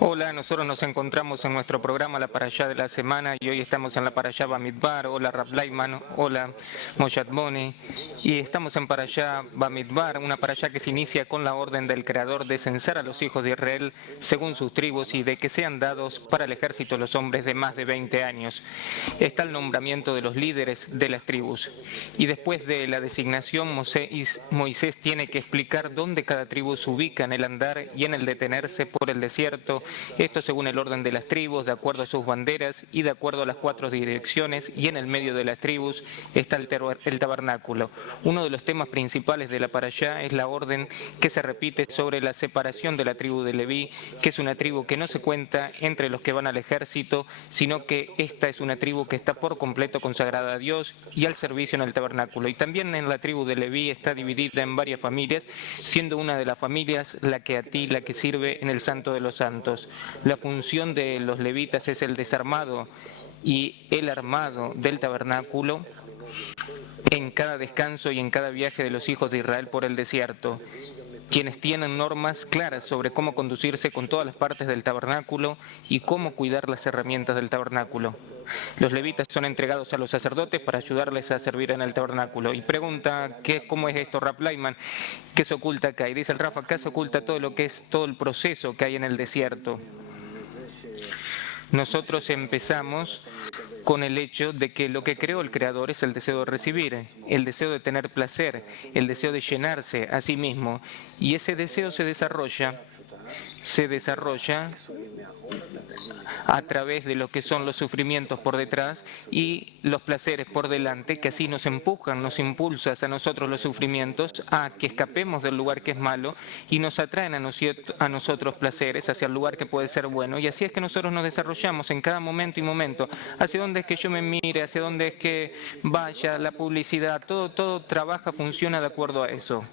Hola, nosotros nos encontramos en nuestro programa La Parashá de la Semana y hoy estamos en la Parashá Bamidbar. Hola Rab Leiman, hola Moshe Admoni. Y estamos en Parashá Bamidbar, una Parashá que se inicia con la orden del Creador de censar a los hijos de Israel según sus tribus y de que sean dados para el ejército los hombres de más de 20 años. Está el nombramiento de los líderes de las tribus. Y después de la designación, Moisés tiene que explicar dónde cada tribu se ubica en el andar y en el detenerse por el desierto, esto según el orden de las tribus, de acuerdo a sus banderas y de acuerdo a las 4 direcciones, y en el medio de las tribus está el tabernáculo. Uno de los temas principales de la parashá es la orden que se repite sobre la separación de la tribu de Leví, que es una tribu que no se cuenta entre los que van al ejército, sino que esta es una tribu que está por completo consagrada a Dios y al servicio en el tabernáculo. Y también en la tribu de Leví está dividida en varias familias, siendo una de las familias la que sirve en el Santo de los Santos. La función de los levitas es el desarmado y el armado del tabernáculo en cada descanso y en cada viaje de los hijos de Israel por el desierto, quienes tienen normas claras sobre cómo conducirse con todas las partes del tabernáculo y cómo cuidar las herramientas del tabernáculo. Los levitas son entregados a los sacerdotes para ayudarles a servir en el tabernáculo. Y pregunta, ¿cómo es esto, Rab Leiman? ¿Qué se oculta acá? Y dice el Rafa, acá se oculta todo lo que es todo el proceso que hay en el desierto. Nosotros empezamos con el hecho de que lo que creó el Creador es el deseo de recibir, el deseo de tener placer, el deseo de llenarse a sí mismo. Y ese deseo se desarrolla a través de lo que son los sufrimientos por detrás y los placeres por delante, que así nos empujan, nos impulsan a nosotros los sufrimientos a que escapemos del lugar que es malo y nos atraen a nosotros placeres hacia el lugar que puede ser bueno. Y así es que nosotros nos desarrollamos en cada momento y momento. Hacia dónde es que yo me mire, hacia dónde es que vaya la publicidad, todo trabaja, funciona de acuerdo a eso.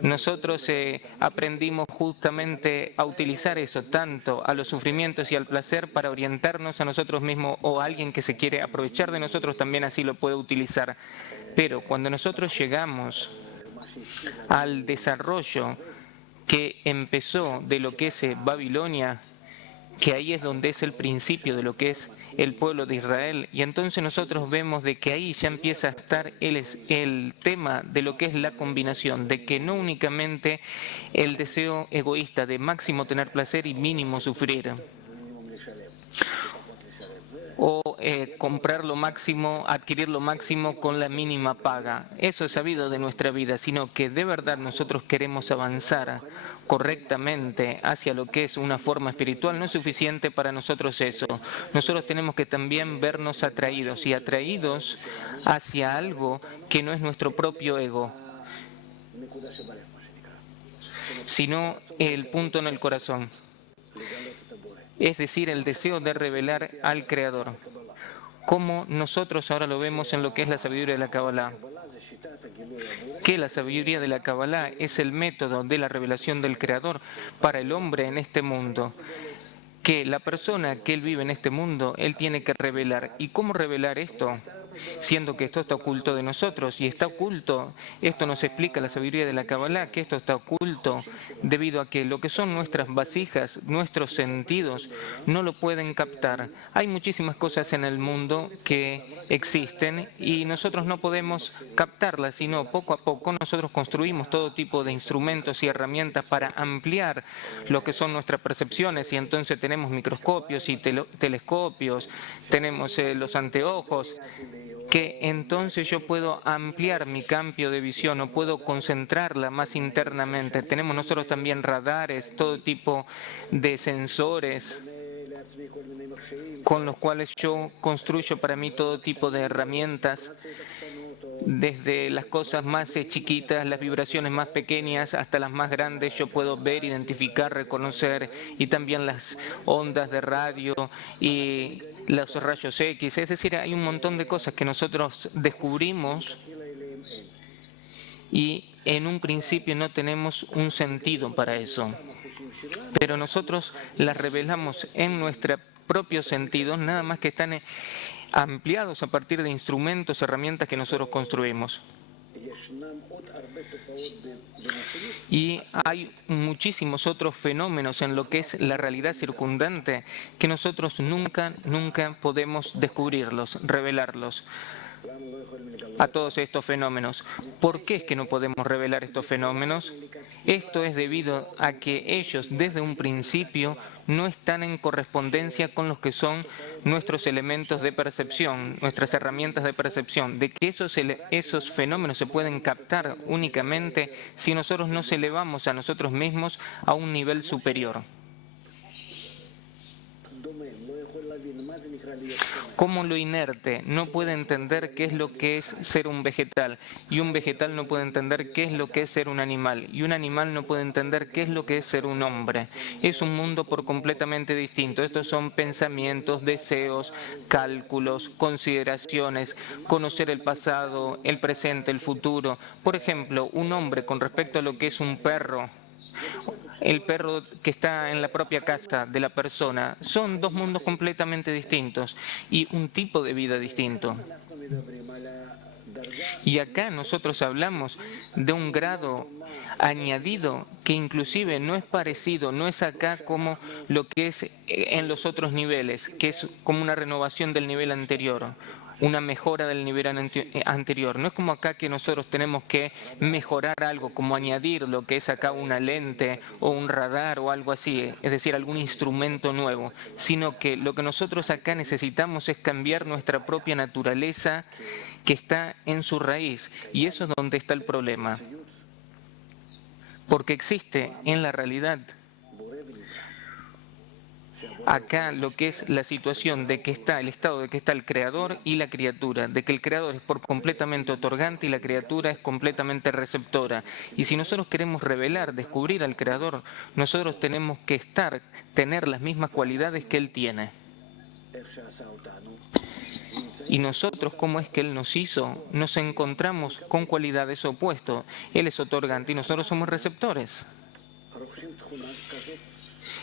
Nosotros aprendimos justamente a utilizar eso, tanto a los sufrimientos y al placer, para orientarnos a nosotros mismos, o a alguien que se quiere aprovechar de nosotros también así lo puede utilizar. Pero cuando nosotros llegamos al desarrollo que empezó de lo que es Babilonia, que ahí es donde es el principio de lo que es el pueblo de Israel, y entonces nosotros vemos de que ahí ya empieza a estar el tema de lo que es la combinación, de que no únicamente el deseo egoísta de máximo tener placer y mínimo sufrir, o comprar lo máximo, adquirir lo máximo con la mínima paga. Eso es sabido de nuestra vida, sino que de verdad nosotros queremos avanzar correctamente hacia lo que es una forma espiritual. No es suficiente para nosotros eso. Nosotros tenemos que también vernos atraídos y atraídos hacia algo que no es nuestro propio ego, sino el punto en el corazón, es decir, el deseo de revelar al Creador, como nosotros ahora lo vemos en lo que es la sabiduría de la Kabbalah, que la sabiduría de la Kabbalah es el método de la revelación del Creador para el hombre en este mundo, que la persona que él vive en este mundo, él tiene que revelar. ¿Y cómo revelar esto? Siendo que esto está oculto de nosotros, y está oculto, esto nos explica la sabiduría de la Kabbalah, que esto está oculto debido a que lo que son nuestras vasijas, nuestros sentidos, no lo pueden captar. Hay muchísimas cosas en el mundo que existen y nosotros no podemos captarlas, sino poco a poco nosotros construimos todo tipo de instrumentos y herramientas para ampliar lo que son nuestras percepciones, y entonces tenemos microscopios y telescopios, tenemos los anteojos, que entonces yo puedo ampliar mi campo de visión o puedo concentrarla más internamente. Tenemos nosotros también radares, todo tipo de sensores con los cuales yo construyo para mí todo tipo de herramientas, desde las cosas más chiquitas, las vibraciones más pequeñas, hasta las más grandes. Yo puedo ver, identificar, reconocer, y también las ondas de radio y los rayos X. Es decir, hay un montón de cosas que nosotros descubrimos y en un principio no tenemos un sentido para eso, pero nosotros las revelamos en nuestros propios sentidos, nada más que están ampliados a partir de instrumentos, herramientas que nosotros construimos. Y hay muchísimos otros fenómenos en lo que es la realidad circundante que nosotros nunca podemos descubrirlos, revelarlos a todos estos fenómenos. ¿Por qué es que no podemos revelar estos fenómenos? Esto es debido a que ellos desde un principio no están en correspondencia con los que son nuestros elementos de percepción, nuestras herramientas de percepción, de que esos fenómenos se pueden captar únicamente si nosotros nos elevamos a nosotros mismos a un nivel superior. Como lo inerte no puede entender qué es lo que es ser un vegetal, y un vegetal no puede entender qué es lo que es ser un animal, y un animal no puede entender qué es lo que es ser un hombre. Es un mundo por completamente distinto. Estos son pensamientos, deseos, cálculos, consideraciones, conocer el pasado, el presente, el futuro. Por ejemplo, un hombre con respecto a lo que es un perro, el perro que está en la propia casa de la persona, son dos mundos completamente distintos y un tipo de vida distinto. Y acá nosotros hablamos de un grado añadido que inclusive no es parecido, no es acá como lo que es en los otros niveles, que es como una renovación del nivel anterior, una mejora del nivel anterior. No es como acá que nosotros tenemos que mejorar algo, como añadir lo que es acá una lente o un radar o algo así, es decir, algún instrumento nuevo, sino que lo que nosotros acá necesitamos es cambiar nuestra propia naturaleza que está en su raíz, y eso es donde está el problema, porque existe en la realidad acá lo que es la situación de que está el estado de que está el creador y la criatura, de que el creador es por completamente otorgante y la criatura es completamente receptora. Y si nosotros queremos revelar, descubrir al creador, nosotros tenemos que tener las mismas cualidades que él tiene. Y nosotros, ¿cómo es que Él nos hizo? Nos encontramos con cualidades opuestas. Él es otorgante y nosotros somos receptores.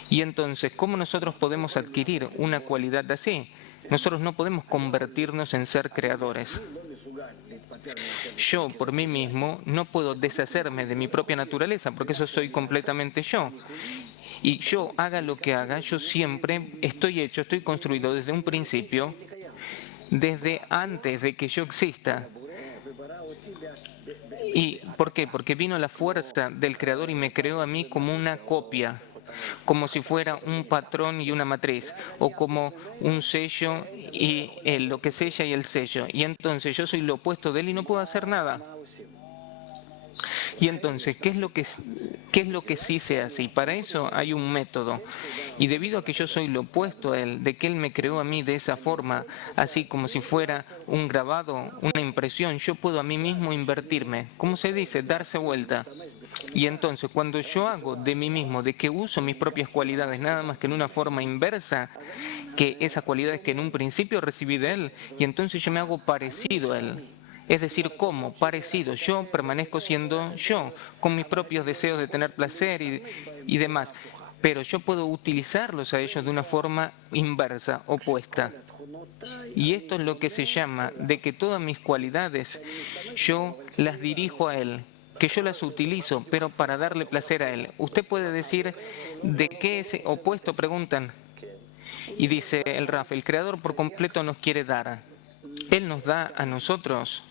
Y entonces, ¿cómo nosotros podemos adquirir una cualidad así? Nosotros no podemos convertirnos en ser creadores. Yo, por mí mismo, no puedo deshacerme de mi propia naturaleza, porque eso soy completamente yo. Y yo, haga lo que haga, yo siempre estoy construido desde un principio, desde antes de que yo exista. ¿Y por qué? Porque vino la fuerza del Creador y me creó a mí como una copia, como si fuera un patrón y una matriz, o como un sello y lo que sella y el sello. Y entonces yo soy lo opuesto de Él y no puedo hacer nada. Y entonces, ¿qué es lo que sí se hace? Y para eso hay un método. Y debido a que yo soy lo opuesto a Él, de que Él me creó a mí de esa forma, así como si fuera un grabado, una impresión, yo puedo a mí mismo invertirme. ¿Cómo se dice? Darse vuelta. Y entonces, cuando yo hago de mí mismo, de que uso mis propias cualidades nada más que en una forma inversa, que esas cualidades que en un principio recibí de Él, y entonces yo me hago parecido a Él. Es decir, ¿cómo? Parecido. Yo permanezco siendo yo, con mis propios deseos de tener placer y demás. Pero yo puedo utilizarlos a ellos de una forma inversa, opuesta. Y esto es lo que se llama de que todas mis cualidades yo las dirijo a Él, que yo las utilizo, pero para darle placer a Él. Usted puede decir de qué es opuesto, preguntan. Y dice el Raf, el Creador por completo nos quiere dar. Él nos da a nosotros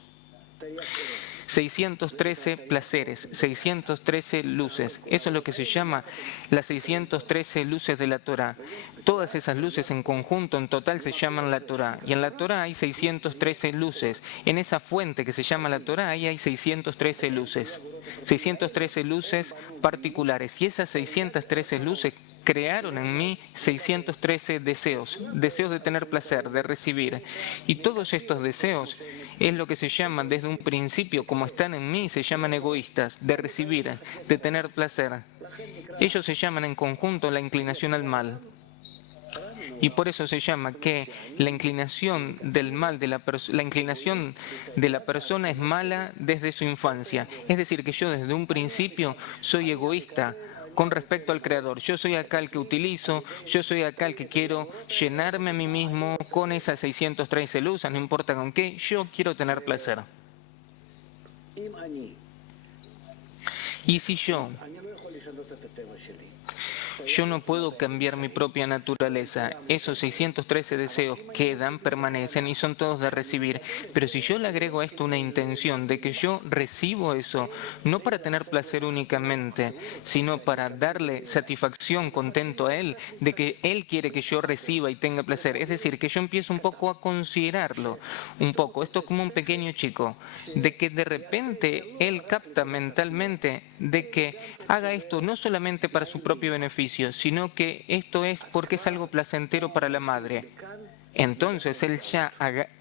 613 placeres, 613 luces. Eso es lo que se llama las 613 luces de la Torá. Todas esas luces en conjunto, en total, se llaman la Torá. Y en la Torá hay 613 luces. En esa fuente que se llama la Torá, ahí hay 613 luces. 613 luces particulares. Y esas 613 luces crearon en mí 613 deseos, deseos de tener placer, de recibir. Y todos estos deseos es lo que se llaman desde un principio, como están en mí, se llaman egoístas, de recibir, de tener placer. Ellos se llaman en conjunto la inclinación al mal. Y por eso se llama que la inclinación del mal, la inclinación de la persona es mala desde su infancia. Es decir, que yo desde un principio soy egoísta con respecto al Creador. Yo soy acá el que utilizo, yo soy acá el que quiero llenarme a mí mismo con esas 613 luces, no importa con qué, yo quiero tener placer. Y si yo no puedo cambiar mi propia naturaleza. Esos 613 deseos quedan, permanecen y son todos de recibir. Pero si yo le agrego a esto una intención de que yo recibo eso, no para tener placer únicamente, sino para darle satisfacción, contento a Él, de que Él quiere que yo reciba y tenga placer. Es decir, que yo empiezo un poco a considerarlo, un poco. Esto es como un pequeño chico, de que de repente Él capta mentalmente de que haga esto no solamente para su propio beneficio, sino que esto es porque es algo placentero para la madre. Entonces él ya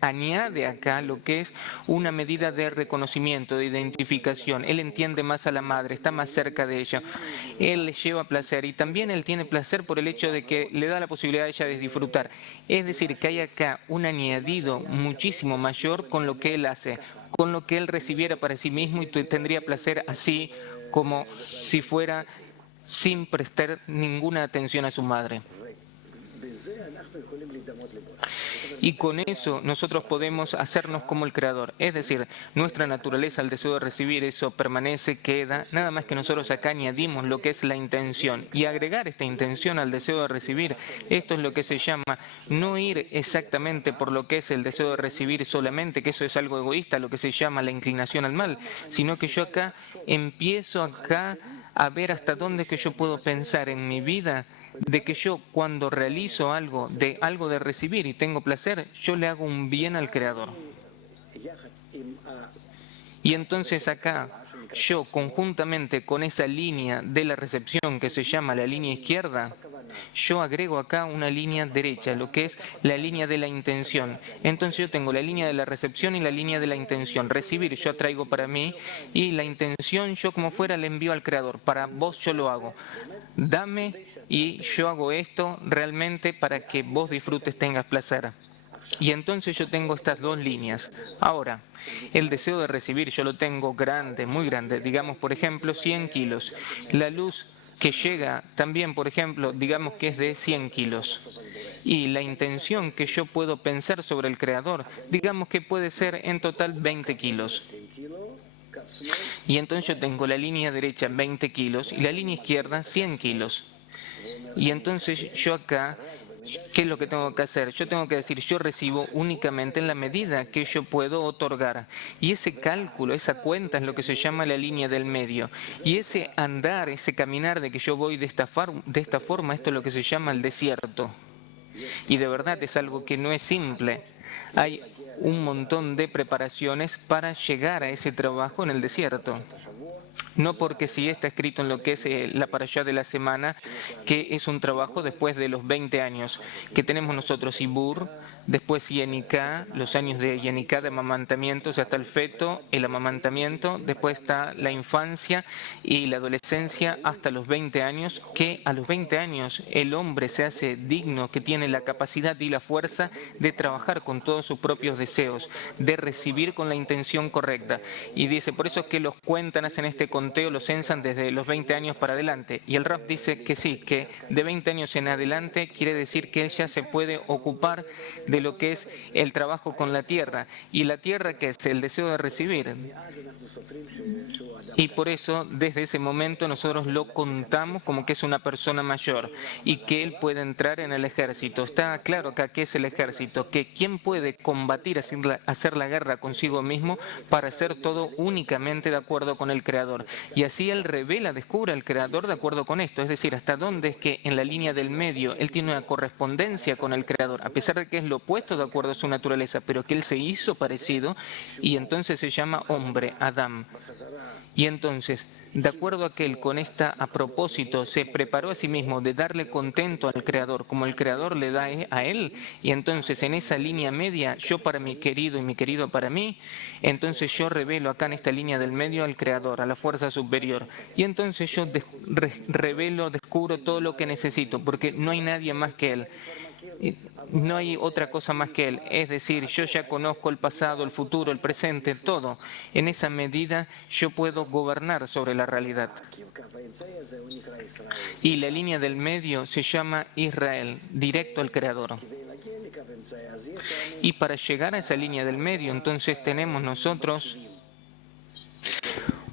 añade acá lo que es una medida de reconocimiento, de identificación. Él entiende más a la madre, está más cerca de ella. Él le lleva placer y también él tiene placer por el hecho de que le da la posibilidad a ella de disfrutar. Es decir, que hay acá un añadido muchísimo mayor con lo que él hace, con lo que él recibiera para sí mismo y tendría placer así como si fuera sin prestar ninguna atención a su madre. Y con eso nosotros podemos hacernos como el Creador. Es decir, nuestra naturaleza, el deseo de recibir eso permanece, queda. Nada más que nosotros acá añadimos lo que es la intención. Y agregar esta intención al deseo de recibir, esto es lo que se llama no ir exactamente por lo que es el deseo de recibir solamente, que eso es algo egoísta, lo que se llama la inclinación al mal, sino que yo acá empiezo a ver hasta dónde es que yo puedo pensar en mi vida de que yo cuando realizo algo de recibir y tengo placer, yo le hago un bien al Creador. Y entonces acá yo conjuntamente con esa línea de la recepción que se llama la línea izquierda, yo agrego acá una línea derecha, lo que es la línea de la intención. Entonces yo tengo la línea de la recepción y la línea de la intención. Recibir yo atraigo para mí y la intención yo como fuera le envío al Creador. Para vos yo lo hago. Dame y yo hago esto realmente para que vos disfrutes, tengas placer. Y entonces yo tengo estas dos líneas. Ahora, el deseo de recibir yo lo tengo grande, muy grande, digamos por ejemplo 100 kilos. La luz que llega también, por ejemplo, digamos que es de 100 kilos. Y la intención que yo puedo pensar sobre el Creador, digamos que puede ser en total 20 kilos. Y entonces yo tengo la línea derecha 20 kilos y la línea izquierda 100 kilos. Y entonces yo acá, ¿qué es lo que tengo que hacer? Yo tengo que decir, yo recibo únicamente en la medida que yo puedo otorgar. Y ese cálculo, esa cuenta es lo que se llama la línea del medio. Y ese andar, ese caminar de que yo voy de esta forma, esto es lo que se llama el desierto. Y de verdad es algo que no es simple. Hay un montón de preparaciones para llegar a ese trabajo en el desierto. No porque sí está escrito en lo que es la parashá de la semana, que es un trabajo después de los 20 años, que tenemos nosotros Ibur, después Yenicá, los años de Yenicá, de amamantamiento, o sea, hasta el feto, el amamantamiento, después está la infancia y la adolescencia hasta los 20 años, que a los 20 años el hombre se hace digno, que tiene la capacidad y la fuerza de trabajar con todos sus propios deseos, de recibir con la intención correcta. Y dice, por eso es que los cuentan, hacen este conteo, los censan desde los 20 años para adelante. Y el Rab dice que sí, que de 20 años en adelante quiere decir que él ya se puede ocupar de lo que es el trabajo con la tierra. Y la tierra, que es el deseo de recibir. Y por eso, desde ese momento, nosotros lo contamos como que es una persona mayor y que él puede entrar en el ejército. Está claro acá qué es el ejército, que quién puede combatir, hacer la guerra consigo mismo para hacer todo únicamente de acuerdo con el Creador. Y así él revela, descubre al Creador de acuerdo con esto. Es decir, hasta dónde es que en la línea del medio él tiene una correspondencia con el Creador, a pesar de que es lo opuesto de acuerdo a su naturaleza, pero que él se hizo parecido y entonces se llama hombre, Adam. Y entonces, de acuerdo a que él con esta a propósito se preparó a sí mismo de darle contento al Creador, como el Creador le da a él, y entonces en esa línea media, yo para mi querido y mi querido para mí, entonces yo revelo acá en esta línea del medio al Creador, a la fuerza superior. Y entonces yo revelo, descubro todo lo que necesito, porque no hay nadie más que él. No hay otra cosa más que Él. Es decir, yo ya conozco el pasado, el futuro, el presente, todo. En esa medida yo puedo gobernar sobre la realidad. Y la línea del medio se llama Israel, directo al Creador. Y para llegar a esa línea del medio, entonces tenemos nosotros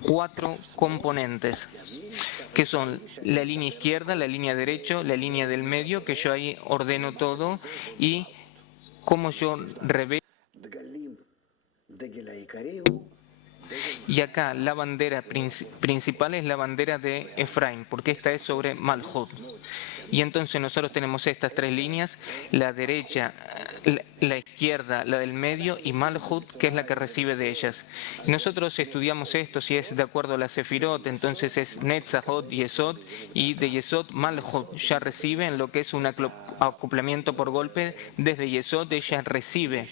4 componentes, que son la línea izquierda, la línea derecha, la línea del medio, que yo ahí ordeno todo, y cómo yo revelo. Y acá la bandera principal es la bandera de Efraín, porque esta es sobre Malhut. Y entonces nosotros tenemos estas 3 líneas, la derecha, la izquierda, la del medio y Malhut, que es la que recibe de ellas. Y nosotros estudiamos esto, si es de acuerdo a la Sefirot, entonces es Netzahot, Yesod, y de Yesod Malhut ya recibe en lo que es un acoplamiento por golpe, desde Yesod ella recibe.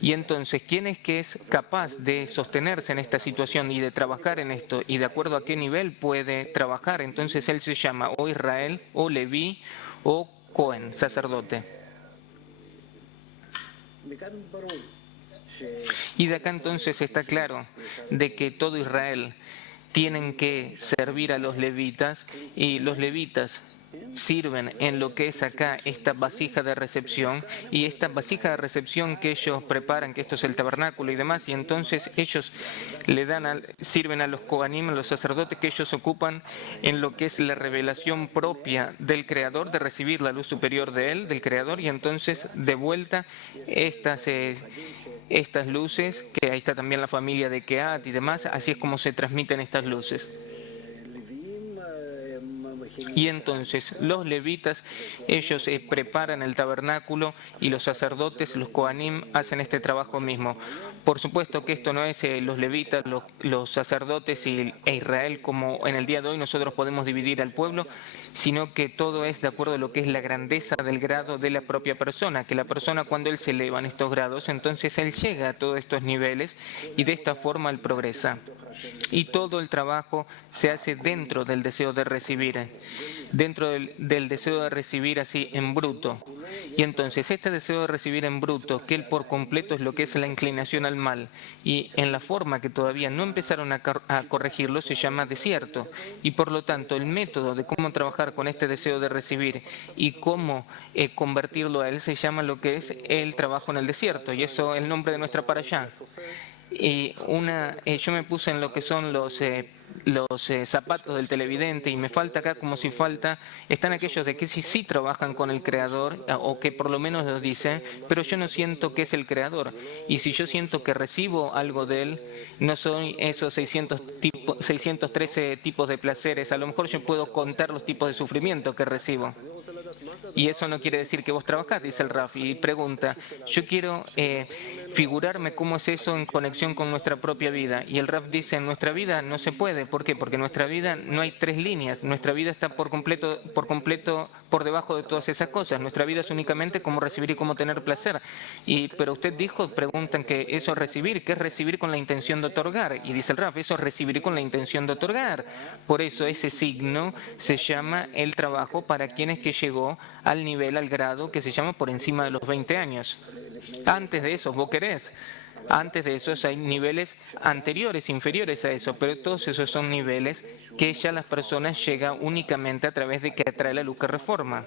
Y entonces, ¿quién es que es capaz de sostenerse en esta situación y de trabajar en esto? ¿Y de acuerdo a qué nivel puede trabajar? Entonces él se llama o Israel, o Leví, o Cohen, sacerdote. Y de acá entonces está claro de que todo Israel tienen que servir a los levitas, y los levitas sirven en lo que es acá esta vasija de recepción, y esta vasija de recepción que ellos preparan, que esto es el tabernáculo y demás, y entonces ellos sirven a los Kohanim, a los sacerdotes, que ellos ocupan en lo que es la revelación propia del Creador, de recibir la luz superior de Él, del Creador, y entonces de vuelta estas luces, que ahí está también la familia de Kehat y demás, así es como se transmiten estas luces. Y entonces los levitas, ellos preparan el tabernáculo, y los sacerdotes, los Kohanim, hacen este trabajo mismo. Por supuesto que esto no es los levitas, los sacerdotes e Israel, como en el día de hoy nosotros podemos dividir al pueblo, sino que todo es de acuerdo a lo que es la grandeza del grado de la propia persona, que la persona cuando él se eleva en estos grados, entonces él llega a todos estos niveles, y de esta forma él progresa. Y todo el trabajo se hace dentro del deseo de recibir, dentro del deseo de recibir así en bruto. Y entonces este deseo de recibir en bruto, que él por completo es lo que es la inclinación al mal, y en la forma que todavía no empezaron a corregirlo, se llama desierto. Y por lo tanto el método de cómo trabajar con este deseo de recibir y cómo convertirlo a él se llama lo que es el trabajo en el desierto, y eso es el nombre de nuestra parashá. Yo me puse en lo que son los zapatos del televidente, y me falta acá, como si falta, están aquellos de que sí trabajan con el creador, o que por lo menos lo dicen, pero yo no siento que es el creador. Y si yo siento que recibo algo de él, no son esos 613 tipos de placeres. A lo mejor yo puedo contar los tipos de sufrimiento que recibo. Y eso no quiere decir que vos trabajás, dice el Raf, y pregunta, yo quiero figurarme cómo es eso en conexión con nuestra propia vida. Y el Raf dice, en nuestra vida no se puede. ¿Por qué? Porque en nuestra vida no hay 3 líneas, nuestra vida está por completo por debajo de todas esas cosas. Nuestra vida es únicamente cómo recibir y cómo tener placer. Pero usted dijo, preguntan que eso es recibir, ¿qué es recibir con la intención de otorgar? Y dice el Raf, eso es recibir con la intención de otorgar. Por eso ese signo se llama el trabajo para quienes que llegó al nivel, al grado que se llama por encima de los 20 años. Antes de eso, vos querés. Antes de eso hay niveles anteriores, inferiores a eso, pero todos esos son niveles que ya las personas llegan únicamente a través de que atrae la luz que reforma,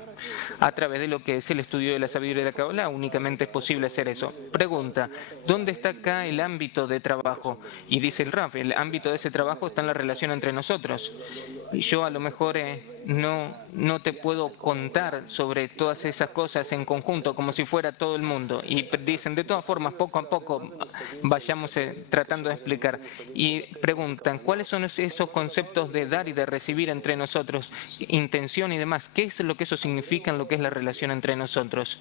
a través de lo que es el estudio de la sabiduría de la Kabbalah, únicamente es posible hacer eso. Pregunta, ¿dónde está acá el ámbito de trabajo? Y dice el Raf, el ámbito de ese trabajo está en la relación entre nosotros. Y yo a lo mejor no te puedo contar sobre todas esas cosas en conjunto, como si fuera todo el mundo. Y dicen, de todas formas, poco a poco vayamos tratando de explicar. Y preguntan, ¿cuáles son esos conceptos de dar y de recibir entre nosotros? Intención y demás. ¿Qué es lo que eso significa en lo que es la relación entre nosotros?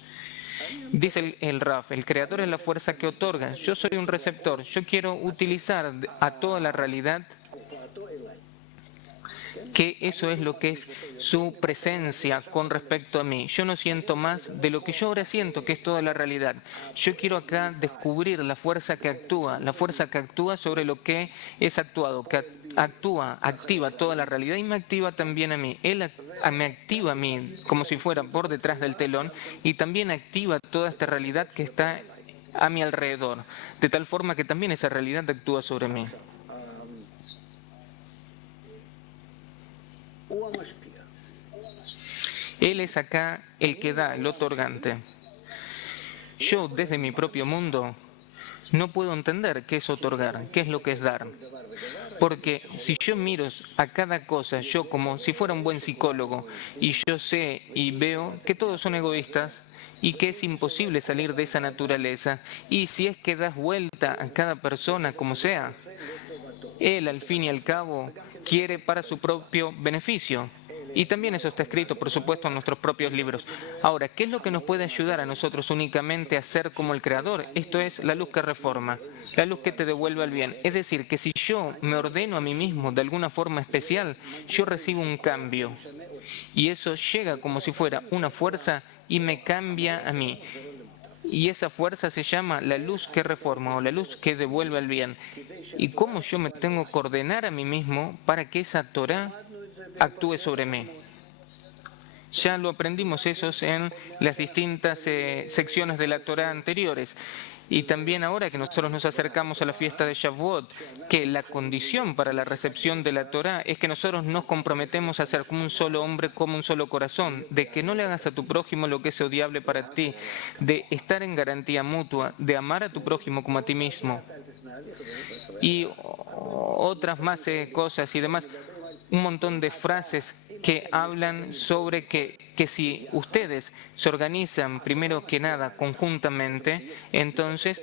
Dice el Raf, el creador es la fuerza que otorga. Yo soy un receptor. Yo quiero utilizar a toda la realidad, que eso es lo que es su presencia con respecto a mí. Yo no siento más de lo que yo ahora siento, que es toda la realidad. Yo quiero acá descubrir la fuerza que actúa sobre lo que es actuado, que activa toda la realidad y me activa también a mí. Él me activa a mí como si fuera por detrás del telón, y también activa toda esta realidad que está a mi alrededor, de tal forma que también esa realidad actúa sobre mí. Él es acá el que da, el otorgante. Yo, desde mi propio mundo, no puedo entender qué es otorgar, qué es lo que es dar. Porque si yo miro a cada cosa, yo como si fuera un buen psicólogo, y yo sé y veo que todos son egoístas y que es imposible salir de esa naturaleza, y si es que das vuelta a cada persona como sea, él al fin y al cabo quiere para su propio beneficio. Y también eso está escrito, por supuesto, en nuestros propios libros. Ahora, ¿qué es lo que nos puede ayudar a nosotros únicamente a ser como el Creador? Esto es la luz que reforma, la luz que te devuelve al bien. Es decir, que si yo me ordeno a mí mismo de alguna forma especial, yo recibo un cambio. Y eso llega como si fuera una fuerza y me cambia a mí. Y esa fuerza se llama la luz que reforma o la luz que devuelve al bien. Y cómo yo me tengo que ordenar a mí mismo para que esa Torah actúe sobre mí. Ya lo aprendimos esos en las distintas secciones de la Torah anteriores. Y también ahora que nosotros nos acercamos a la fiesta de Shavuot, que la condición para la recepción de la Torah es que nosotros nos comprometemos a ser como un solo hombre, como un solo corazón, de que no le hagas a tu prójimo lo que es odiable para ti, de estar en garantía mutua, de amar a tu prójimo como a ti mismo. Y otras más cosas y demás, un montón de frases que hablan sobre que si ustedes se organizan primero que nada conjuntamente, entonces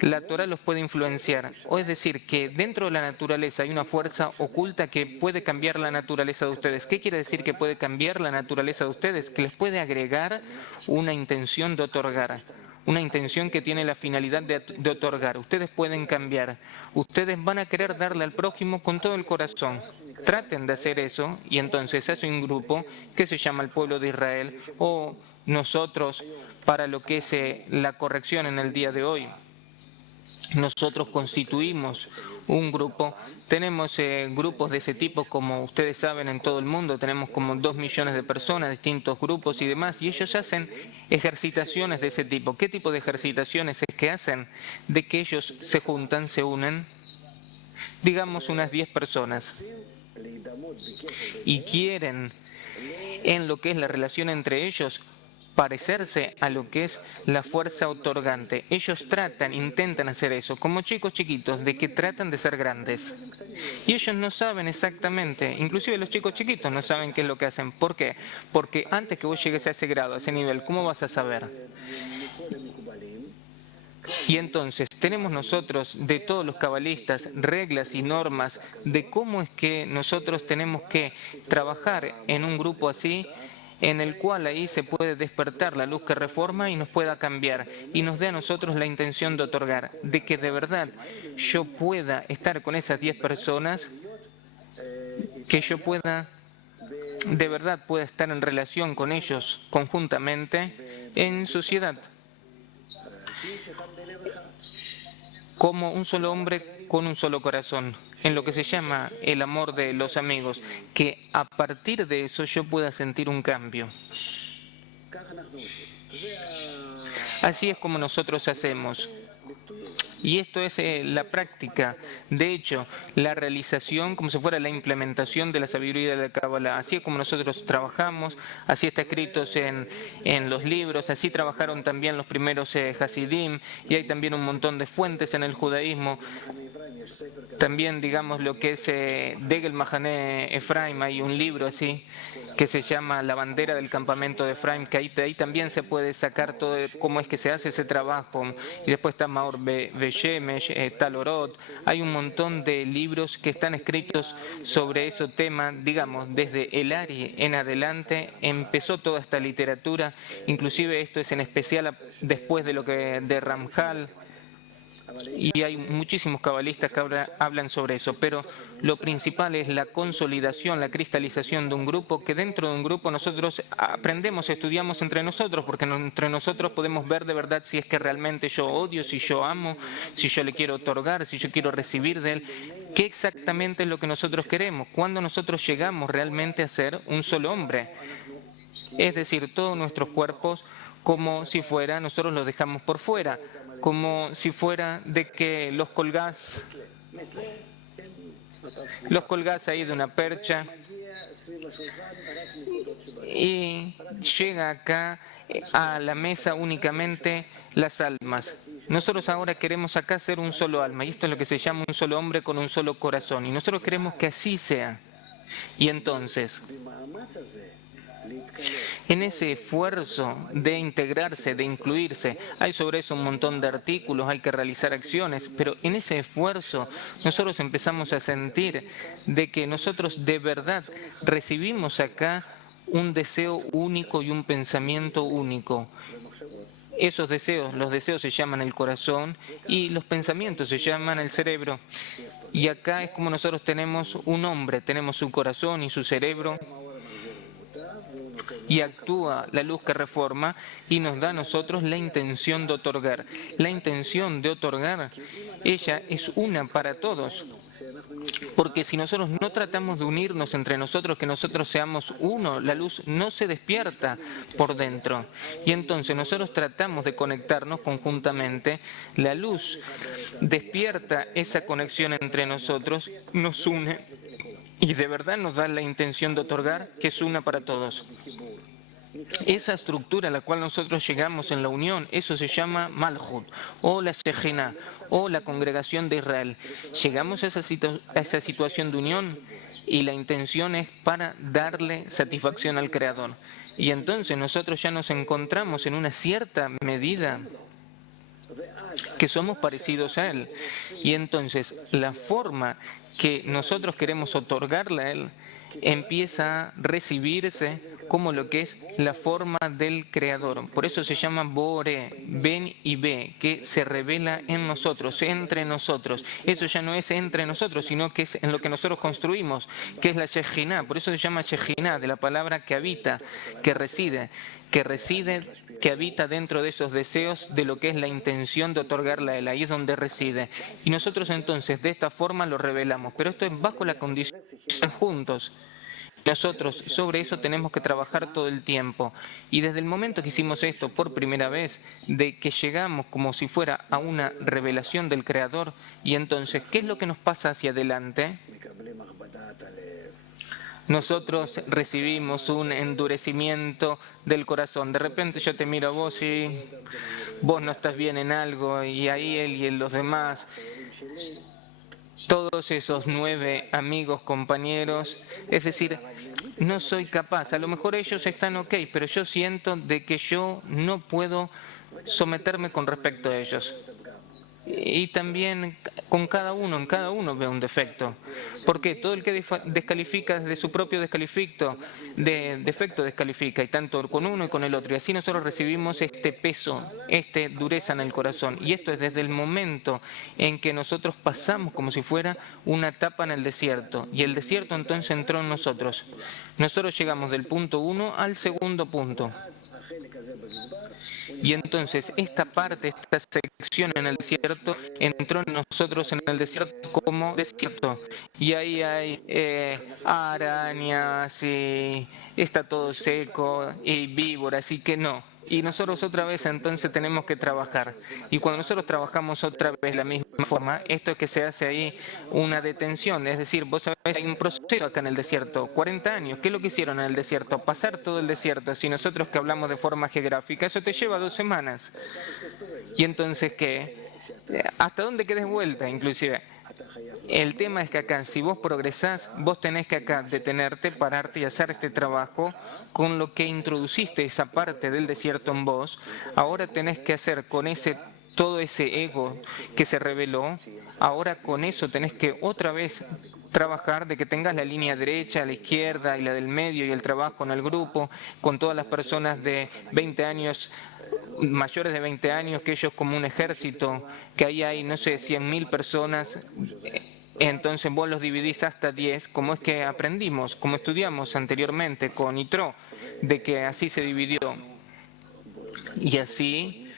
la Torah los puede influenciar. O es decir, que dentro de la naturaleza hay una fuerza oculta que puede cambiar la naturaleza de ustedes. ¿Qué quiere decir que puede cambiar la naturaleza de ustedes? Que les puede agregar una intención de otorgar. Una intención que tiene la finalidad de otorgar. Ustedes pueden cambiar. Ustedes van a querer darle al prójimo con todo el corazón. Traten de hacer eso y entonces hace un grupo que se llama el pueblo de Israel o nosotros para lo que es la corrección en el día de hoy. Nosotros constituimos un grupo, tenemos grupos de ese tipo, como ustedes saben, en todo el mundo, tenemos como 2 millones de personas, distintos grupos y demás, y ellos hacen ejercitaciones de ese tipo. ¿Qué tipo de ejercitaciones es que hacen? De que ellos se juntan, se unen, digamos unas 10 personas, y quieren en lo que es la relación entre ellos parecerse a lo que es la fuerza otorgante. Ellos intentan hacer eso, como chicos chiquitos, de que tratan de ser grandes. Y ellos no saben exactamente, inclusive los chicos chiquitos no saben qué es lo que hacen. ¿Por qué? Porque antes que vos llegues a ese grado, a ese nivel, ¿cómo vas a saber? Y entonces tenemos nosotros, de todos los cabalistas, reglas y normas de cómo es que nosotros tenemos que trabajar en un grupo así, en el cual ahí se puede despertar la luz que reforma y nos pueda cambiar y nos dé a nosotros la intención de otorgar, de que de verdad yo pueda estar con esas 10 personas, que yo pueda, de verdad pueda estar en relación con ellos conjuntamente en sociedad, como un solo hombre con un solo corazón, en lo que se llama el amor de los amigos, que a partir de eso yo pueda sentir un cambio. Así es como nosotros hacemos. Y esto es la práctica, de hecho, la realización como si fuera la implementación de la sabiduría de la Cábala. Así es como nosotros trabajamos, así está escrito en los libros, así trabajaron también los primeros Hasidim, y hay también un montón de fuentes en el judaísmo. También, digamos, lo que es Degel Mahané Efraim, hay un libro así que se llama La bandera del campamento de Efraim, que ahí también se puede sacar todo cómo es que se hace ese trabajo. Y después está Maor Beshemesh, Talorot. Hay un montón de libros que están escritos sobre ese tema, digamos, desde el Ari en adelante empezó toda esta literatura, inclusive esto es en especial después de lo que de Ramjal. Y hay muchísimos cabalistas que hablan sobre eso, pero lo principal es la consolidación, la cristalización de un grupo, que dentro de un grupo nosotros aprendemos, estudiamos entre nosotros, porque entre nosotros podemos ver de verdad si es que realmente yo odio, si yo amo, si yo le quiero otorgar, si yo quiero recibir de él, qué exactamente es lo que nosotros queremos, cuando nosotros llegamos realmente a ser un solo hombre. Es decir, todos nuestros cuerpos como si fuera, nosotros los dejamos por fuera, como si fuera de que los colgás ahí de una percha y llega acá a la mesa únicamente las almas. Nosotros ahora queremos acá ser un solo alma, y esto es lo que se llama un solo hombre con un solo corazón, y nosotros queremos que así sea. Y entonces, en ese esfuerzo de integrarse, de incluirse, hay sobre eso un montón de artículos, hay que realizar acciones, pero en ese esfuerzo nosotros empezamos a sentir de que nosotros de verdad recibimos acá un deseo único y un pensamiento único. Esos deseos, los deseos se llaman el corazón y los pensamientos se llaman el cerebro. Y acá es como nosotros tenemos un hombre, tenemos su corazón y su cerebro, y actúa la luz que reforma y nos da a nosotros la intención de otorgar. La intención de otorgar, ella es una para todos. Porque si nosotros no tratamos de unirnos entre nosotros, que nosotros seamos uno, la luz no se despierta por dentro. Y entonces nosotros tratamos de conectarnos conjuntamente, la luz despierta esa conexión entre nosotros, nos une y de verdad nos da la intención de otorgar, que es una para todos. Esa estructura a la cual nosotros llegamos en la unión, eso se llama Malhut, o la Shejina, o la congregación de Israel. Llegamos a esa situación de unión y la intención es para darle satisfacción al Creador. Y entonces nosotros ya nos encontramos en una cierta medida que somos parecidos a Él. Y entonces la forma que nosotros queremos otorgarle a Él empieza a recibirse como lo que es la forma del Creador. Por eso se llama Bore, ven y ve, que se revela en nosotros, entre nosotros. Eso ya no es entre nosotros, sino que es en lo que nosotros construimos, que es la Shejinah. Por eso se llama Shejinah, de la palabra que habita, que reside, que habita dentro de esos deseos de lo que es la intención de otorgarle a Él. Ahí es donde reside. Y nosotros entonces de esta forma lo revelamos. Pero esto es bajo la condición de estar juntos. Nosotros sobre eso tenemos que trabajar todo el tiempo. Y desde el momento que hicimos esto por primera vez, de que llegamos como si fuera a una revelación del Creador, y entonces, ¿qué es lo que nos pasa hacia adelante? Nosotros recibimos un endurecimiento del corazón. De repente yo te miro a vos y vos no estás bien en algo, y ahí él y los demás, todos esos 9 amigos, compañeros, es decir, no soy capaz, a lo mejor ellos están ok, pero yo siento de que yo no puedo someterme con respecto a ellos. Y también con cada uno, en cada uno veo un defecto. Porque todo el que descalifica desde su propio defecto descalifica, y tanto con uno y con el otro. Y así nosotros recibimos este peso, esta dureza en el corazón. Y esto es desde el momento en que nosotros pasamos como si fuera una etapa en el desierto. Y el desierto entonces entró en nosotros. Nosotros llegamos del punto 1 al segundo punto. Y entonces esta parte, esta sección en el desierto, entró en nosotros en el desierto como desierto. Y ahí hay arañas y está todo seco y víboras, así que no. Y nosotros otra vez entonces tenemos que trabajar. Y cuando nosotros trabajamos otra vez de la misma forma, esto es que se hace ahí una detención. Es decir, vos sabés, hay un proceso acá en el desierto, 40 años. ¿Qué es lo que hicieron en el desierto? Pasar todo el desierto. Si nosotros que hablamos de forma geográfica, eso te lleva 2 semanas. Y entonces, ¿qué? ¿Hasta dónde quedes vuelta, inclusive? El tema es que acá, si vos progresás, vos tenés que acá detenerte, pararte y hacer este trabajo con lo que introduciste esa parte del desierto en vos. Ahora tenés que hacer con todo ese ego que se reveló, ahora con eso tenés que otra vez trabajar de que tengas la línea derecha, la izquierda y la del medio, y el trabajo en el grupo, con todas las personas de 20 años, mayores de 20 años, que ellos como un ejército, que ahí hay, no sé, 100.000 personas. Entonces vos los dividís hasta 10, como es que aprendimos, como estudiamos anteriormente con ITRO, de que así se dividió. Y así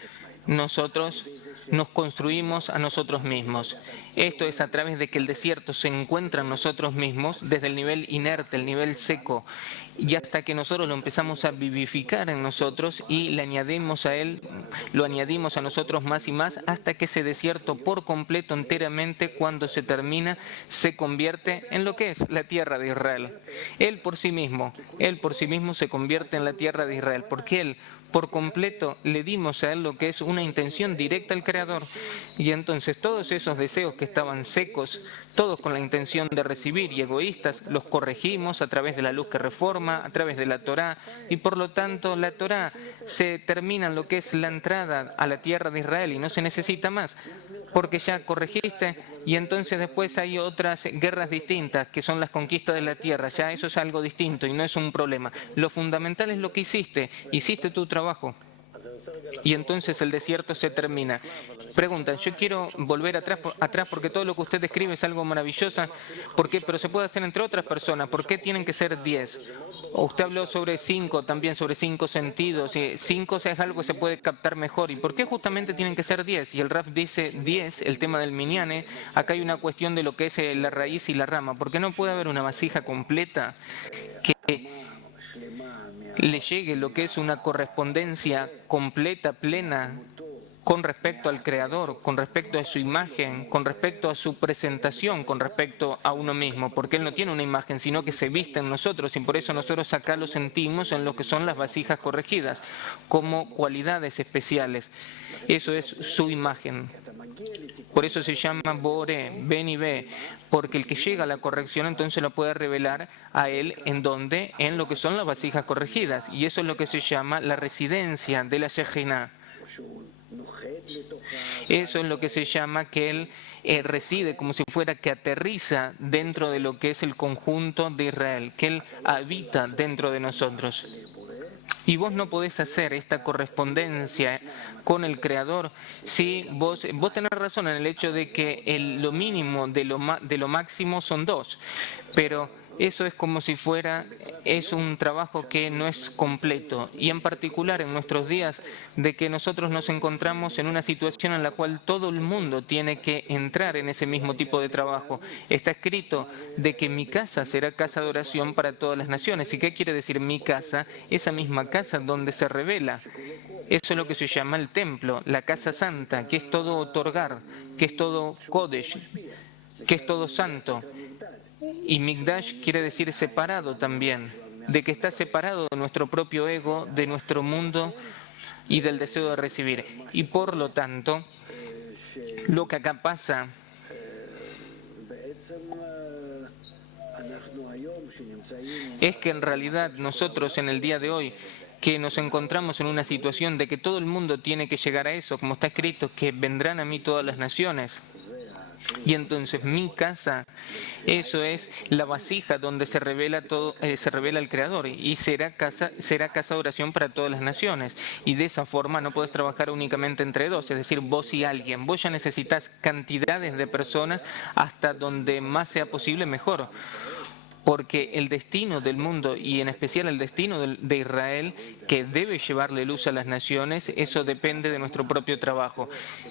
nosotros nos construimos a nosotros mismos. Esto es a través de que el desierto se encuentra en nosotros mismos desde el nivel inerte, el nivel seco, y hasta que nosotros lo empezamos a vivificar en nosotros y le añadimos a él, lo añadimos a nosotros más y más, hasta que ese desierto por completo, enteramente, cuando se termina, se convierte en lo que es la tierra de Israel. Él por sí mismo se convierte en la tierra de Israel, porque él por completo le dimos a él lo que es una intención directa al Creador. Y entonces todos esos deseos que estaban secos, todos con la intención de recibir y egoístas, los corregimos a través de la luz que reforma, a través de la Torá, y por lo tanto la Torá se termina en lo que es la entrada a la tierra de Israel y no se necesita más, porque ya corregiste y entonces después hay otras guerras distintas que son las conquistas de la tierra, ya eso es algo distinto y no es un problema. Lo fundamental es lo que hiciste tu trabajo. Y entonces el desierto se termina. Pregunta, yo quiero volver atrás porque todo lo que usted describe es algo maravilloso. ¿Por qué? Pero se puede hacer entre otras personas. ¿Por qué tienen que ser 10? Usted habló sobre 5, también sobre 5 sentidos. 5 es algo que se puede captar mejor. ¿Y por qué justamente tienen que ser 10? Y el Raf dice 10, el tema del minyan. Acá hay una cuestión de lo que es la raíz y la rama. ¿Por qué no puede haber una vasija completa que le llegue lo que es una correspondencia completa, plena, con respecto al Creador, con respecto a su imagen, con respecto a su presentación, con respecto a uno mismo, porque Él no tiene una imagen, sino que se viste en nosotros y por eso nosotros acá lo sentimos en lo que son las vasijas corregidas, como cualidades especiales. Eso es su imagen. Por eso se llama Bore, ven y ve, porque el que llega a la corrección entonces lo puede revelar a él en donde, en lo que son las vasijas corregidas, y eso es lo que se llama la residencia de la Shejinah. Eso es lo que se llama que él reside como si fuera que aterriza dentro de lo que es el conjunto de Israel, que él habita dentro de nosotros. Y vos no podés hacer esta correspondencia con el Creador si vos tenés razón en el hecho de que lo mínimo de lo máximo son 2, pero eso es como si es un trabajo que no es completo, y en particular en nuestros días de que nosotros nos encontramos en una situación en la cual todo el mundo tiene que entrar en ese mismo tipo de trabajo. Está escrito de que mi casa será casa de oración para todas las naciones. ¿Y qué quiere decir mi casa? Esa misma casa donde se revela. Eso es lo que se llama el templo, la casa santa, que es todo otorgar, que es todo Kodesh, que es todo santo. Y Mikdash quiere decir separado también, de que está separado de nuestro propio ego, de nuestro mundo y del deseo de recibir. Y por lo tanto, lo que acá pasa es que en realidad nosotros en el día de hoy, que nos encontramos en una situación de que todo el mundo tiene que llegar a eso, como está escrito, que vendrán a mí todas las naciones. Y entonces mi casa, eso es la vasija donde se revela todo, se revela el Creador, y será casa de oración para todas las naciones. Y de esa forma no puedes trabajar únicamente entre 2, es decir, vos y alguien. Vos ya necesitas cantidades de personas hasta donde más sea posible mejor. Porque el destino del mundo, y en especial el destino de Israel, que debe llevarle luz a las naciones, eso depende de nuestro propio trabajo.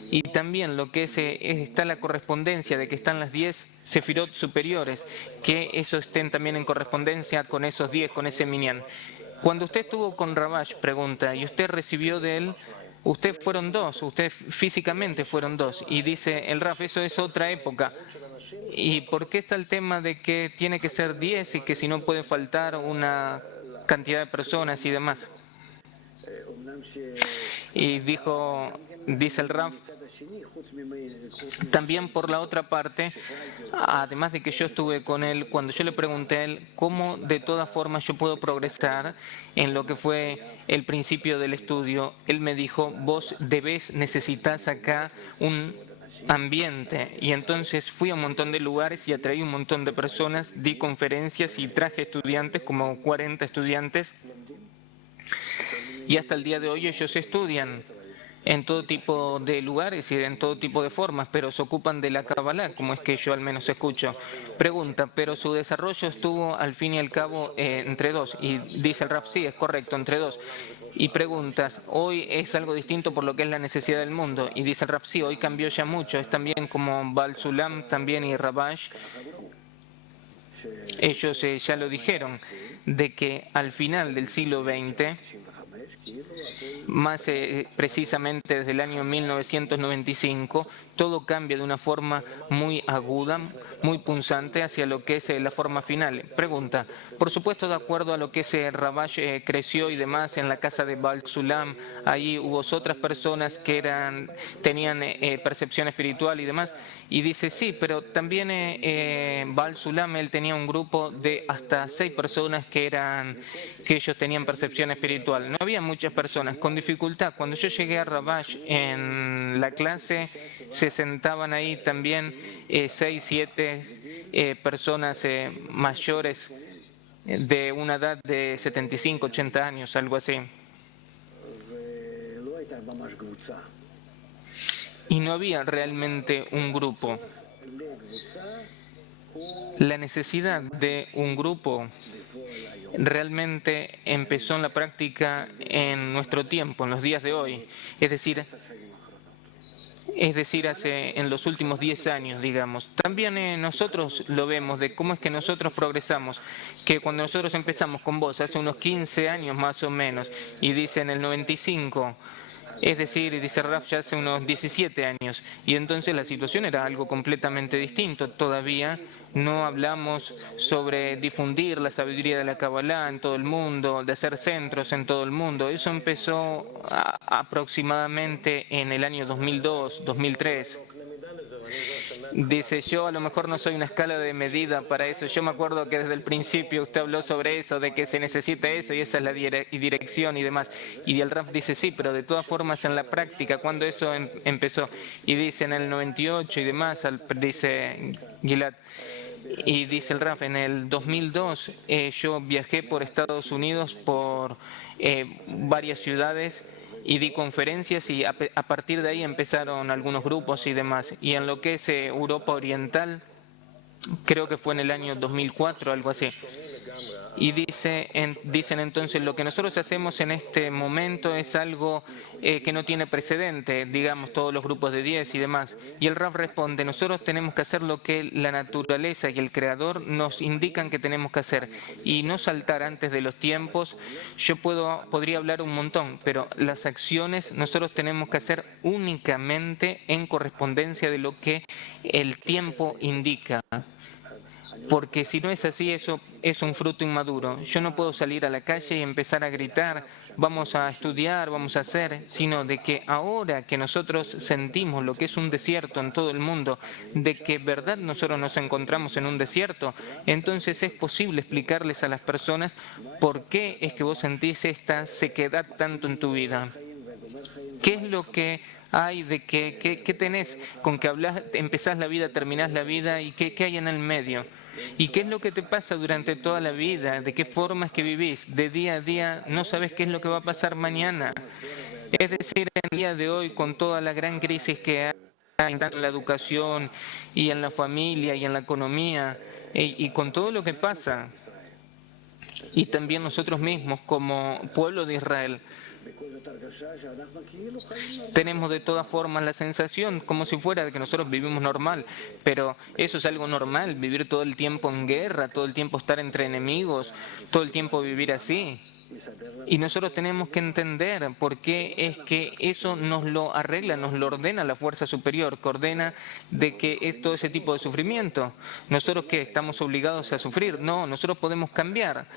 Y también lo que está la correspondencia de que están las 10 sefirot superiores, que eso estén también en correspondencia con esos 10, con ese minyan. Cuando usted estuvo con Rabash, pregunta, y usted recibió de él, usted fueron 2, usted físicamente fueron 2, y dice el Raf, eso es otra época. ¿Y por qué está el tema de que tiene que ser 10 y que si no puede faltar una cantidad de personas y demás? Y dice el Raf, también por la otra parte, además de que yo estuve con él, cuando yo le pregunté a él cómo de todas formas yo puedo progresar en lo que fue el principio del estudio, él me dijo, vos necesitas acá un ambiente. Y entonces fui a un montón de lugares y atraí un montón de personas, di conferencias y traje estudiantes, como 40 estudiantes, y hasta el día de hoy ellos estudian en todo tipo de lugares y en todo tipo de formas, pero se ocupan de la Kabbalah, como es que yo al menos escucho. Pregunta, pero su desarrollo estuvo al fin y al cabo entre 2, y dice el Raf, sí, es correcto, entre 2. Y preguntas, hoy es algo distinto por lo que es la necesidad del mundo, y dice el Raf, sí, hoy cambió ya mucho, es también como Baal Sulam también y Rabash, ellos ya lo dijeron, de que al final del siglo XX, más precisamente desde el año 1995, todo cambia de una forma muy aguda, muy punzante hacia lo que es la forma final. Pregunta, por supuesto de acuerdo a lo que ese Rabash creció y demás en la casa de Baal Sulam, ahí hubo otras personas que tenían percepción espiritual y demás, y dice sí, pero también Baal Sulam, él tenía un grupo de hasta 6 personas que ellos tenían percepción espiritual. No había muchas personas con dificultad. Cuando yo llegué a Rabash en la clase, se sentaban ahí también 6, 7 personas mayores de una edad de 75, 80 años, algo así. Y no había realmente un grupo. La necesidad de un grupo realmente empezó en la práctica en nuestro tiempo, en los días de hoy. Es decir, en los últimos 10 años, digamos. También nosotros lo vemos de cómo es que nosotros progresamos, que cuando nosotros empezamos con vos hace unos 15 años más o menos, y dice en el 95, es decir, dice Raf ya hace unos 17 años, y entonces la situación era algo completamente distinto. Todavía no hablamos sobre difundir la sabiduría de la Kabbalah en todo el mundo, de hacer centros en todo el mundo. Eso empezó aproximadamente en el año 2002, 2003. Dice, yo a lo mejor no soy una escala de medida para eso. Yo me acuerdo que desde el principio usted habló sobre eso, de que se necesita eso y esa es la dirección y demás. Y el Raf dice, sí, pero de todas formas en la práctica, cuando eso empezó, y dice en el 98 y demás, dice Gilad, y dice el Raf, en el 2002 yo viajé por Estados Unidos, por varias ciudades, y di conferencias y a partir de ahí empezaron algunos grupos y demás. Y en lo que es Europa Oriental, creo que fue en el año 2004, algo así. Y dicen entonces, lo que nosotros hacemos en este momento es algo que no tiene precedente, digamos, todos los grupos de 10 y demás. Y el Raf responde, nosotros tenemos que hacer lo que la naturaleza y el Creador nos indican que tenemos que hacer y no saltar antes de los tiempos. Yo podría hablar un montón, pero las acciones nosotros tenemos que hacer únicamente en correspondencia de lo que el tiempo indica. Porque si no es así, eso es un fruto inmaduro. Yo no puedo salir a la calle y empezar a gritar, vamos a estudiar, vamos a hacer, sino de que ahora que nosotros sentimos lo que es un desierto en todo el mundo, de que verdad nosotros nos encontramos en un desierto, entonces es posible explicarles a las personas por qué es que vos sentís esta sequedad tanto en tu vida. ¿Qué es lo que hay de qué tenés con que empezás la vida, terminás la vida y qué hay en el medio? ¿Y qué es lo que te pasa durante toda la vida? ¿De qué forma es que vivís? De día a día no sabes qué es lo que va a pasar mañana. Es decir, en el día de hoy, con toda la gran crisis que hay en la educación y en la familia y en la economía y con todo lo que pasa, y también nosotros mismos como pueblo de Israel, tenemos de todas formas la sensación como si fuera de que nosotros vivimos normal, pero eso es algo normal, vivir todo el tiempo en guerra, todo el tiempo estar entre enemigos, todo el tiempo vivir así. Y nosotros tenemos que entender por qué es que eso nos lo arregla, nos lo ordena la fuerza superior, que ordena de que es todo ese tipo de sufrimiento. ¿Nosotros qué? ¿Estamos obligados a sufrir? No, nosotros podemos cambiar.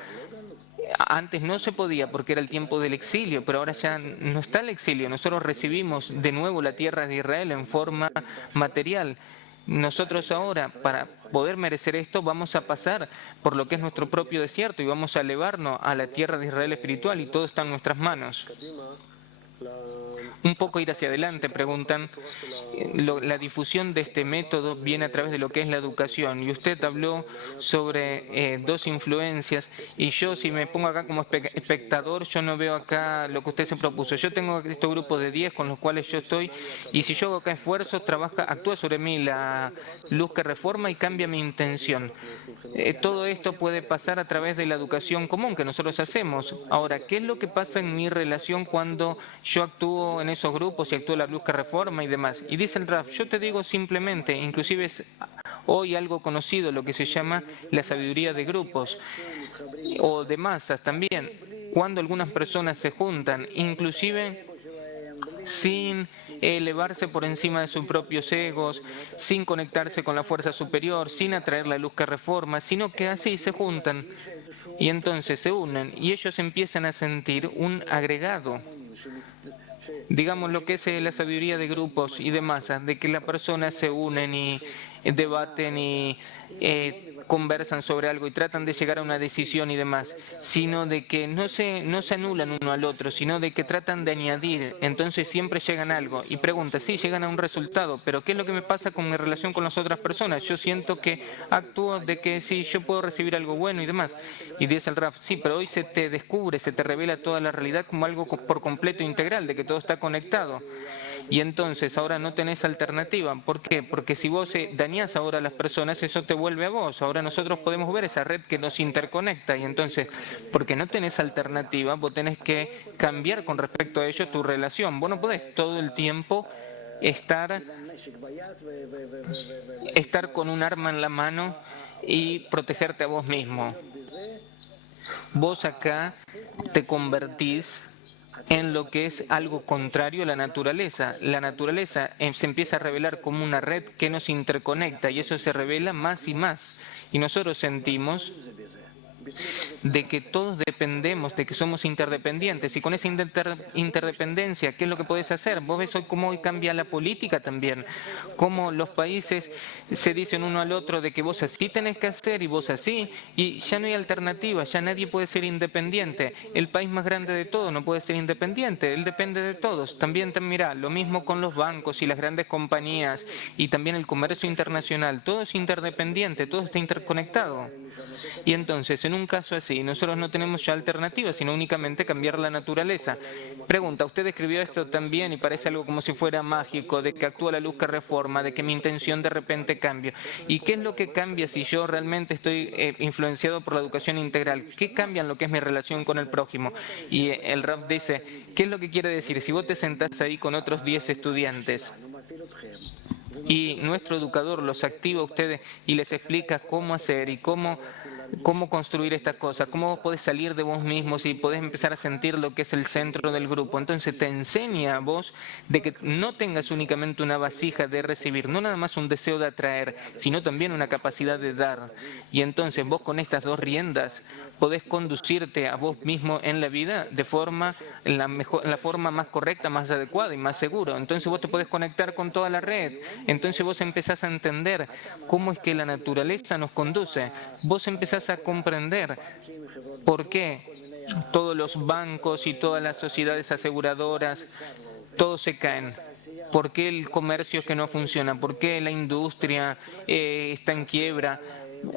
Antes no se podía porque era el tiempo del exilio, pero ahora ya no está el exilio. Nosotros recibimos de nuevo la tierra de Israel en forma material. Nosotros ahora, para poder merecer esto, vamos a pasar por lo que es nuestro propio desierto y vamos a elevarnos a la tierra de Israel espiritual y todo está en nuestras manos. Un poco ir hacia adelante, preguntan. La difusión de este método viene a través de lo que es la educación. Y usted habló sobre dos influencias. Y yo, si me pongo acá como espectador, yo no veo acá lo que usted se propuso. Yo tengo estos grupos de 10 con los cuales yo estoy. Y si yo hago acá esfuerzos, actúa sobre mí la luz que reforma y cambia mi intención. Todo esto puede pasar a través de la educación común que nosotros hacemos. Ahora, ¿qué es lo que pasa en mi relación cuando yo actúo en esos grupos y actúo la luz que reforma y demás? Y dice el Raf, yo te digo simplemente, inclusive es hoy algo conocido, lo que se llama la sabiduría de grupos o de masas también. cuando algunas personas se juntan, inclusive sin elevarse por encima de sus propios egos, sin conectarse con la fuerza superior, sin atraer la luz que reforma, sino que así se juntan y entonces se unen y ellos empiezan a sentir un agregado. Digamos lo que es la sabiduría de grupos y de masas, de que las personas se unen y debaten y conversan sobre algo y tratan de llegar a una decisión y demás, sino de que no se anulan uno al otro, sino de que tratan de añadir, entonces siempre llegan a algo y preguntan, sí, llegan a un resultado, pero ¿qué es lo que me pasa con mi relación con las otras personas? Yo siento que actúo de que sí, yo puedo recibir algo bueno y demás. Y dice el Raf, sí, pero hoy se te descubre, se te revela toda la realidad como algo por completo integral, de que todo está conectado. Y entonces ahora no tenés alternativa. ¿Por qué? Porque si vos dañás ahora a las personas, eso te vuelve a vos. Ahora nosotros podemos ver esa red que nos interconecta y entonces, porque no tenés alternativa, vos tenés que cambiar con respecto a ello tu relación. Vos no podés todo el tiempo estar con un arma en la mano y protegerte a vos mismo. Vos acá te convertís en lo que es algo contrario a la naturaleza. La naturaleza se empieza a revelar como una red que nos interconecta y eso se revela más y más. Y nosotros sentimos de que todos dependemos, de que somos interdependientes. Y con esa interdependencia, ¿qué es lo que podés hacer? Vos ves hoy cómo hoy cambia la política también, cómo los países se dicen uno al otro de que vos así tenés que hacer y vos así, y ya no hay alternativa, ya nadie puede ser independiente. El país más grande de todo no puede ser independiente, él depende de todos. También, mirá, lo mismo con los bancos y las grandes compañías y también el comercio internacional, todo es interdependiente, todo está interconectado. Y entonces, en un caso así, nosotros no tenemos ya alternativa, sino únicamente cambiar la naturaleza. Pregunta, usted escribió esto también y parece algo como si fuera mágico, de que actúa la luz que reforma, de que mi intención de repente cambia. ¿Y qué es lo que cambia si yo realmente estoy influenciado por la educación integral? ¿Qué cambia en lo que es mi relación con el prójimo? Y el Rab dice, ¿qué es lo que quiere decir? Si vos te sentás ahí con otros 10 estudiantes y nuestro educador los activa a ustedes y les explica cómo hacer y cómo construir estas cosas, cómo vos podés salir de vos mismos y podés empezar a sentir lo que es el centro del grupo. Entonces te enseña a vos de que no tengas únicamente una vasija de recibir, no nada más un deseo de atraer, sino también una capacidad de dar. Y entonces vos con estas dos riendas podés conducirte a vos mismo en la vida de forma, en la forma más correcta, más adecuada y más segura. Entonces vos te podés conectar con toda la red. Entonces vos empezás a entender cómo es que la naturaleza nos conduce. Vos empezás a comprender por qué todos los bancos y todas las sociedades aseguradoras, todos se caen. ¿Por qué el comercio es que no funciona? ¿Por qué la industria está en quiebra?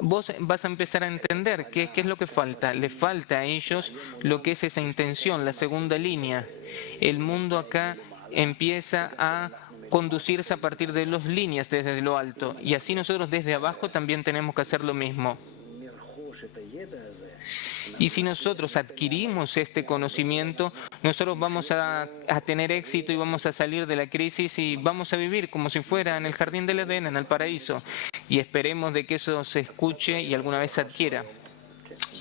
Vos vas a empezar a entender qué es lo que falta. Le falta a ellos lo que es esa intención, la segunda línea. El mundo acá empieza a conducirse a partir de las líneas desde lo alto. Y así nosotros desde abajo también tenemos que hacer lo mismo. Y si nosotros adquirimos este conocimiento, nosotros vamos a tener éxito y vamos a salir de la crisis y vamos a vivir como si fuera en el jardín del Edén, en el paraíso. Y esperemos de que eso se escuche y alguna vez se adquiera.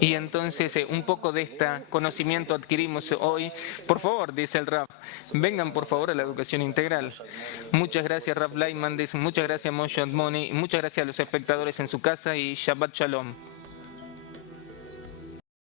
Y entonces un poco de este conocimiento adquirimos hoy. Por favor, dice el Raf, vengan por favor a la educación integral. Muchas gracias Raf Leiman, muchas gracias Moshe Admoni, muchas gracias a los espectadores en su casa y Shabbat Shalom.